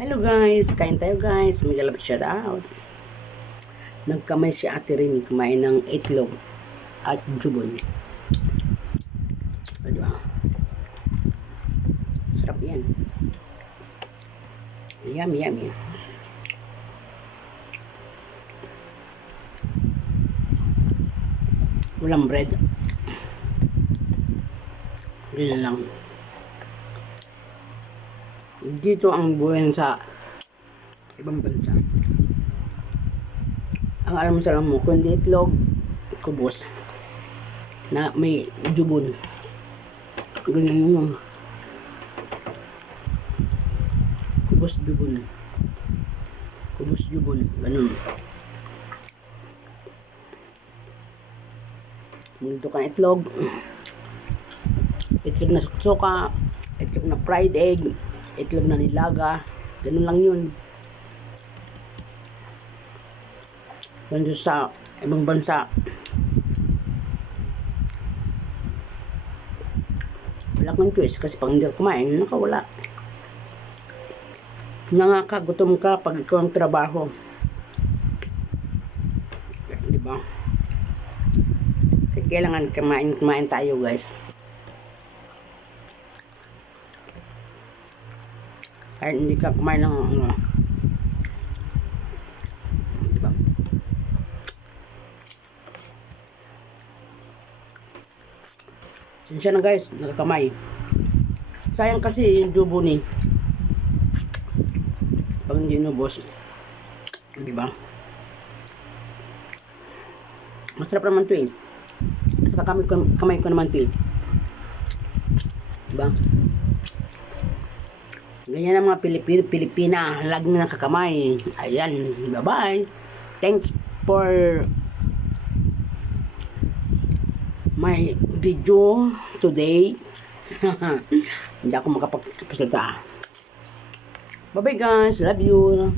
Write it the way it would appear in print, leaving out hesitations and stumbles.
Hello guys, kain tayo guys. May shout out. Nagkamay si Ate Rini kumain ng itlog at jubon. O, diba? Sarap yan. Yummy, yummy. Walang bread. Ganyan lang. Dito ang buhay sa ibang bansa. Ang alam sa lang mo, kundi itlog, kubos, na may jubon. Ganyan yung kubos jubon. Kubos jubon, ganun. Dito ka itlog, itlog na suksuka, itlog na fried egg, itlog na nilaga, ganun lang yun. Ganun sa ibang bansa, wala kang choice kasi pag hindi ka kumain, nakawala. Nakakagutom ka pag ikaw ang trabaho. Diba? Kaya kailangan kumain tayo guys. Kahit hindi ka kumain ng diba? Sinsya na guys, nakakamay. Sayang kasi yung jubo ni pag hindi inubos, diba? Masarap naman to eh. Saka kamay ko naman to eh. Diba? Ganyan ang mga Pilipina, lagi na nakakamay. Ayan, bye-bye. Thanks for my video today. Hindi ako makapagpasalita. Bye-bye guys, love you.